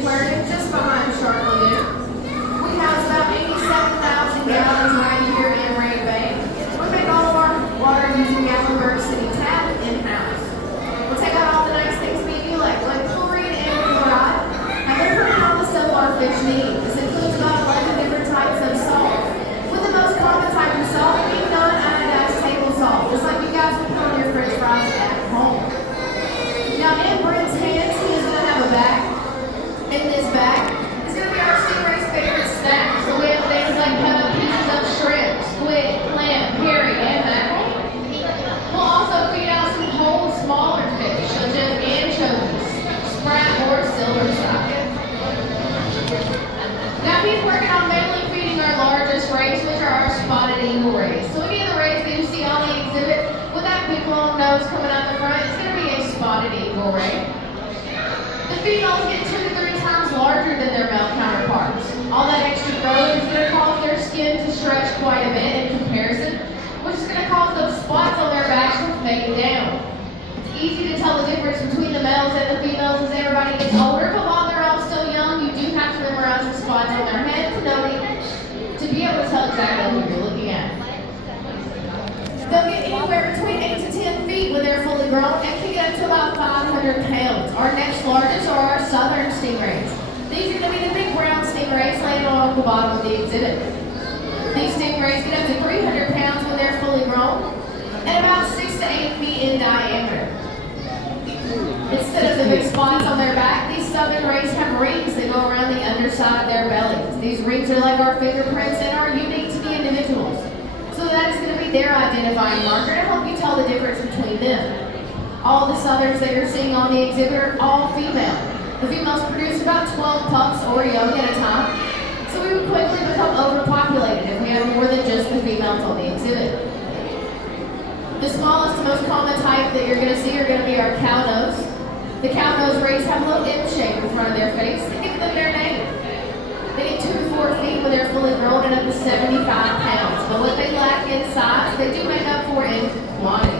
aquarium just behind Shark Lagoon. We house about 87,000 gallons right here in Ray Bay. We make all of our water using Gatlinburg City tap in-house. We'll take out all the nice things we do like chlorine and fluoride, and we'll put in all the stuff our fish need. This includes about 11 different types of salt, with the most common type of salt being non-anodized table salt, just like you guys would put on your french fries at home. Now in Brent's hands, he is going to have a bag. In this bag is going to be our Stingray's favorite snack. So we have things like cut up pieces of shrimp, squid, clam, herring, and mackerel. We'll also feed out some whole smaller fish, such as anchovies, sprat, or silver stock. Now he's working on mainly feeding our largest rays, which are our spotted eagle rays. So any of the rays that you see on the exhibit with that big long nose coming out the front is going to be a spotted eagle ray. The females get 2 to 3 times larger than their male counterparts. All that extra growth is going to cause their skin to stretch quite a bit in comparison, which is going to cause those spots on their backs to fade down. It's easy to tell the difference between the males and the females as everybody gets older, but while they're all still young, you do have to memorize the spots on their head to be able to tell exactly who you're looking at. They'll get anywhere between 8 to 10 feet when they're fully grown and can get up to about 500 pounds. Our next largest are our southern stingrays. These are going to be the big brown stingrays laying on the bottom of the exhibit. These stingrays get up to 300 pounds when they're fully grown and about 6 to 8 feet in diameter. Instead of the big spots on their back, these southern rays have rings that go around the underside of their bellies. These rings are like our fingerprints and are unique to the individuals. So that is going to be their identifying marker to help you tell the difference between them. All the southerns that you're seeing on the exhibit are all female. The females produce about 12 pups or young at a time. So we would quickly become overpopulated if we had more than just the females on the exhibit. The smallest and most common type that you're going to see are going to be our cow nose. The cow nose rays have a little M shape in front of their face that gives them their name. They get 2 to 4 feet when they're fully grown and up to 75 pounds. But what they lack in size, they do make up for in quantity.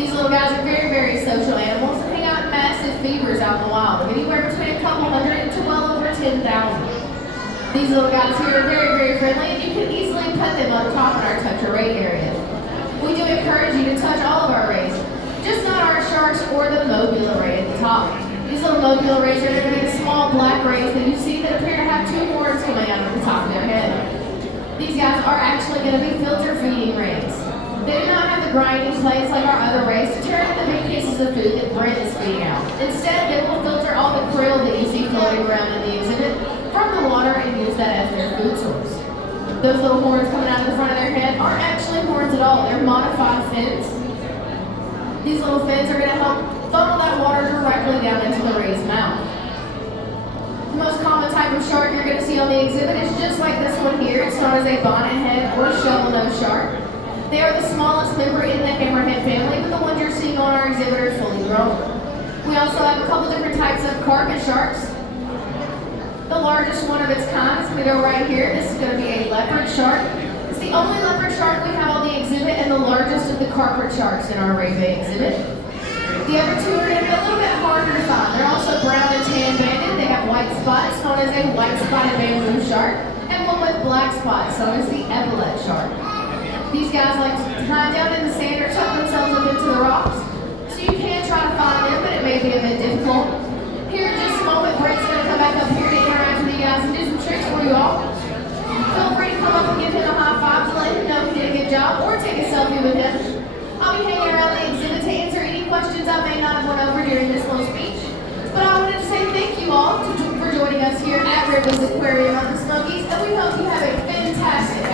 These little guys are very, very social animals and hang out in massive fevers out in the wild, anywhere between a couple hundred to well over 10,000. These little guys here are very, very friendly, and you can easily pet them on top in our touch a ray area. We do encourage you to touch all of our rays, just not our sharks or the mobula ray at the top. These little mobula rays are going to be the small black rays that you see that appear to have 2 horns coming out of the top of their head. These guys are actually going to be filter feeding rays. They do not have the grinding plates like our other rays to turn into the big pieces of food that Brent is feeding out. Instead, they will filter all the krill that you see floating around in the exhibit from the water and use that as their food source. Those little horns coming out of the front of their head aren't actually horns at all. They're modified fins. These little fins are going to help funnel that water directly down into the ray's mouth. The most common type of shark you're going to see on the exhibit is just like this one here. It's known as a bonnethead or shovel-nosed shark. They are the smallest member in the hammerhead family, but the ones you're seeing on our exhibit are fully grown. We also have a couple different types of carpet sharks. The largest one of its kind is going to go right here. This is going to be a leopard shark. It's the only leopard shark we have on the exhibit and the largest of the carpet sharks in our Ray Bay exhibit. The other 2 are going to be a little bit harder to find. They're also brown and tan banded. They have white spots, known as a white spotted bamboo shark, and one with black spots, known as the epaulette shark. These guys like to hide down in the sand or tuck themselves up into the rocks, so you can try to find them, but it may be a bit difficult. Here in just a moment, Brent's going to come back up here to interact with you guys and do some tricks for you all. Feel free to come up and give him a high five to let him know he did a good job, or take a selfie with him. I'll be hanging around the exhibit to answer any questions I may not have went over during this little speech. But I wanted to say thank you all for joining us here at Ripleys Aquarium on the Smokies, and we hope you have a fantastic